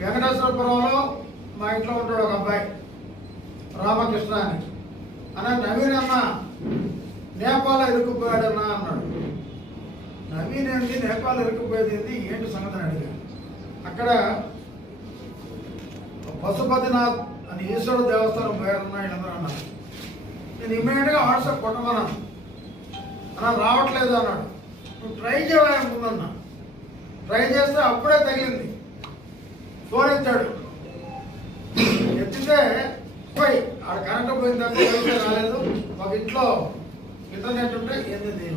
వెంకటేశ్వరపురంలో మా ఇంట్లో ఉంటాడు ఒక అబ్బాయి రామకృష్ణ అని. అన్న నవీన్ అన్న నేపాల్ ఇరుక్కుపోయాడన్నా అన్నాడు. నవీన్ ఏంటి నేపాల్ ఇరుక్కుపోయేది ఏంటి ఏంటి సంగతి అని అడిగాను అక్కడ పశుపతినాథ్ అని ఈశ్వరుడు దేవస్థానం పోయారన్నా వీళ్ళందరూ అన్నారు. నేను ఇమ్మీడియట్గా వాట్సాప్ కొట్టమన్నాను. అన్న రావట్లేదు అన్నాడు. నువ్వు ట్రై చేయాలనుకుందన్నా. ట్రై చేస్తే అప్పుడే తగిలింది. ఎత్తాడు ఎత్తితే పోయి ఆడ కరెంట్ పోయిన తర్వాత వైఫై రాలేదు? ఒక ఇంట్లో ఇంటర్నెట్ ఉంటే ఏంది.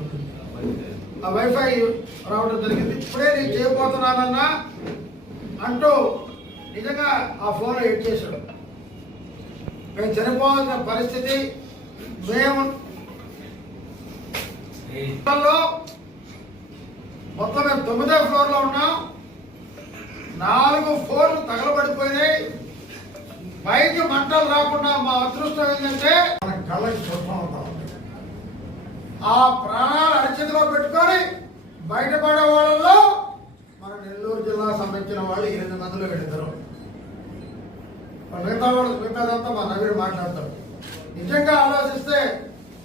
ఆ వైఫై రావడం జరిగింది. ఇప్పుడే నేను చేయబోతున్నానన్నా అంటూ నిజంగా ఆ ఫోన్ ఎడ్ చేశాడు? మేము చనిపోవాల్సిన పరిస్థితి మేము మొత్తం మేము తొమ్మిదో ఫ్లోర్లో ఉన్నాం. నాలుగు ఫోన్లు తగలబడిపోయినాయి. పైకి మంటలు రాకుండా మా అదృష్టం ఏంటంటే మన కళ్ళకి చూస్తాం ఆ ప్రాణాలు అరిచేతిలో పెట్టుకొని బయటపడే వాళ్ళలో మన నెల్లూరు జిల్లా సంబంధించిన వాళ్ళు ఎనిమిది మందిలో పెడతారు మిగతా వాళ్ళు మిగతాదంతా మా నవీడు మాట్లాడతారు. నిజంగా ఆలోచిస్తే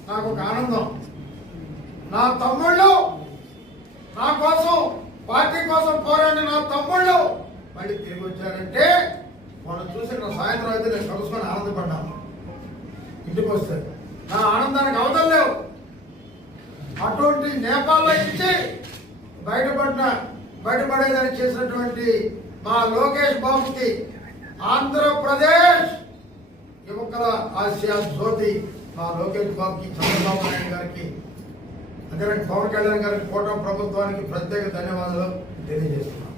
నాకు ఒక ఆనందం. నా తమ్ముళ్ళు నా కోసం పార్టీ కోసం పోరాడిన నా తమ్ముళ్ళు మళ్ళీ తిరిగి వచ్చారంటే మనం చూసి నా సాయంత్రం అయితే నేను కలుసుకొని ఆనందపడ్డాను. ఇంటికి వస్తే నా ఆనందానికి అవతల లేవు. అటువంటి నేపాల్లో ఇచ్చి బయటపడిన బయటపడేదని చేసినటువంటి మా లోకేష్ బాబుకి ఆంధ్రప్రదేశ్ యువకుల ఆసియా జ్యోతి మా లోకేష్ బాబుకి చంద్రబాబు నాయుడు గారికి అదే పవన్ కళ్యాణ్ గారికి కూటమి ప్రభుత్వానికి ప్రత్యేక ధన్యవాదాలు తెలియజేస్తున్నాను.